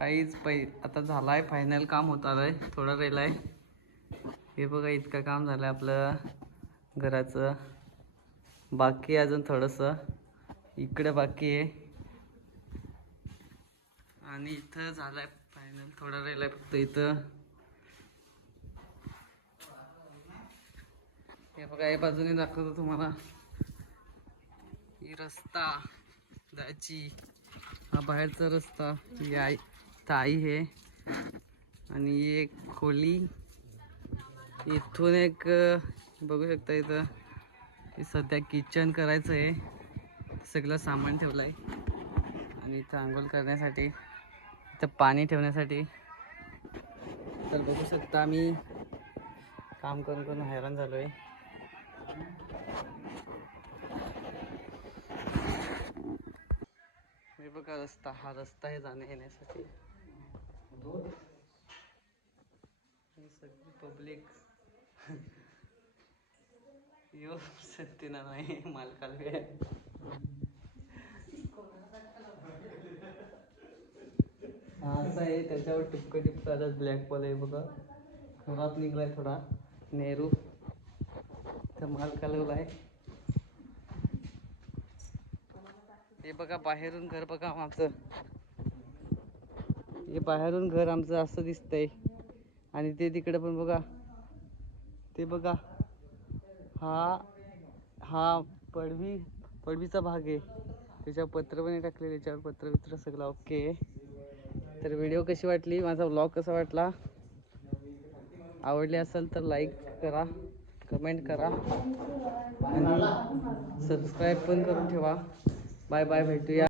काहीच आता झालाय फायनल, काम होत आलंय, थोडं राहिलाय. हे बघा इतकं काम झालंय आपलं घराचं. बाकी अजून थोडंसं इकडे बाकी आहे आणि इथं झालंय फायनल, थोडं राहिलाय फक्त इथं. हे बघा या बाजूने दाखवतो तुम्हाला, ही रस्ता जायची, हा बाहेरचा रस्ता, ही आई ताई हे, आणि एक खोली. इथून एक बघू शकता इथं, हे सध्या किचन करायचं आहे, सगळं सामान ठेवलंय. आणि इथं आंघोळ करण्यासाठी, इथं पाणी ठेवण्यासाठी. तर बघू शकता आम्ही काम करून करून हैराण झालोय. हे बघा रस्ता, हा रस्ता आहे जाण्या येण्यासाठी. सगळी पब्लिक यो सत्तीना नाही मालकाला वेळ. हा असं आहे, त्याच्यावर टिपकं टिपकं आलं, ब्लॅक बॉल आहे बघा, खराब निघलाय थोडा. नेहरू तर माल कालवलाय. हे बघा बाहेरून घर बघा आमचं, हे बाहेरून घर आमचं असं दिसतंय. आणि ते तिकडे पण बघा, ते बघा, हा हा पडवीचा भाग आहे, त्याच्यावर पत्र पण टाकले, त्याच्यावर पत्र सगळं ओके. तर व्हिडिओ कशी वाटली, माझा व्लॉग कसा वाटला, आवडले असेल तर लाईक करा, कमेंट करा आणि सबस्क्राईब पण करून ठेवा. बाय बाय, भेटूया.